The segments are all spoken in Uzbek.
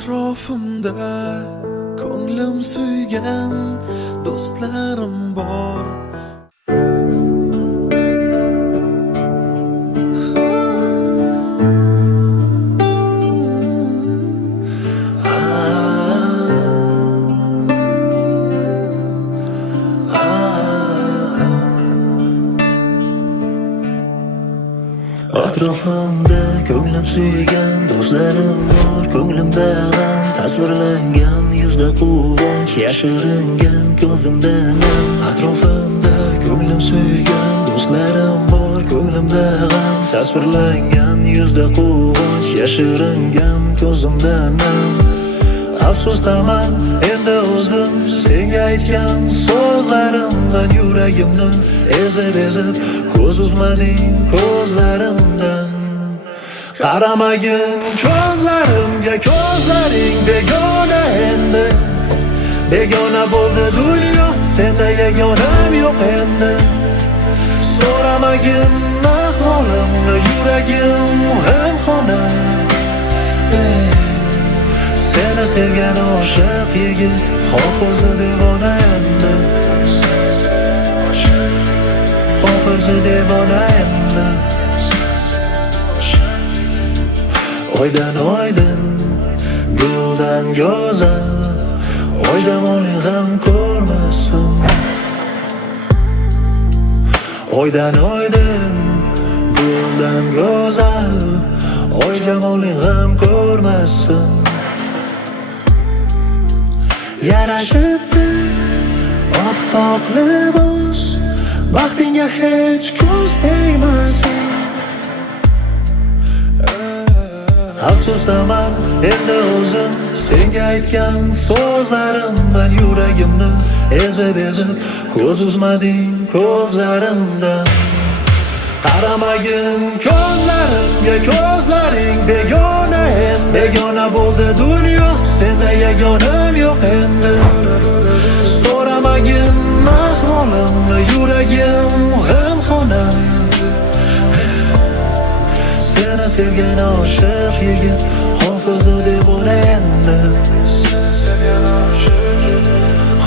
Atrofimda ko'nglim suygan do'stlarim bor. Atrofimda ko'nglim suygan do'stlarim bor. Ko'nglimda g'am tasvirlangan, yuzda quvonch yashiringan, ko'zimda nam. Atrofimda ko'nglim suygan do'stlarim bor. Ko'nglimda g'am tasvirlangan, yuzda quvonch yashiringan, ko'zimda nam. Afsusdaman endi o'zim senga aytgan so'zlarimdan, yuragimni ezib ko'z uzmading ko'zlarimdan. Qaramagin ko'zlarimga, ko'zlaring begona endi. Begona bo'ldi dunyo, senda yagonam yo'q endi. So'ramagin ahvolimni, yuragim g'amxona. Seni sevgan oshiq yigit hofizi devona endi. Hofizi devona endi. Oydan oydin, guldan go'zal, oy zamoning g'am ko'rmasin. Oydan oydin, guldan go'zal, oy zamoning g'am ko'rmasin. Yarashibdi oppoq libos, baxtingga hech ko'z tegmasin. Afsusdaman endi o'zim senga aytgan so'zlarimdan, yuragimni ezib ko'z uzmading ko'zlarimdan. Qaramagin ko'zlarimga, ko'zlaring begona endi. Begona bo'ldi dunyo, senda yagonam yo'q endi. So'ramagin ahvolimni, yuragim g'amxona. Seni sevgan oshiq yigit hofizi devona endi.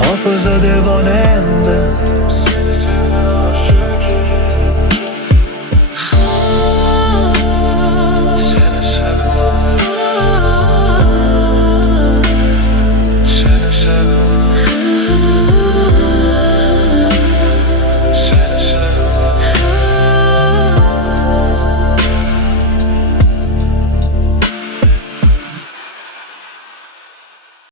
Hofizi devona endi.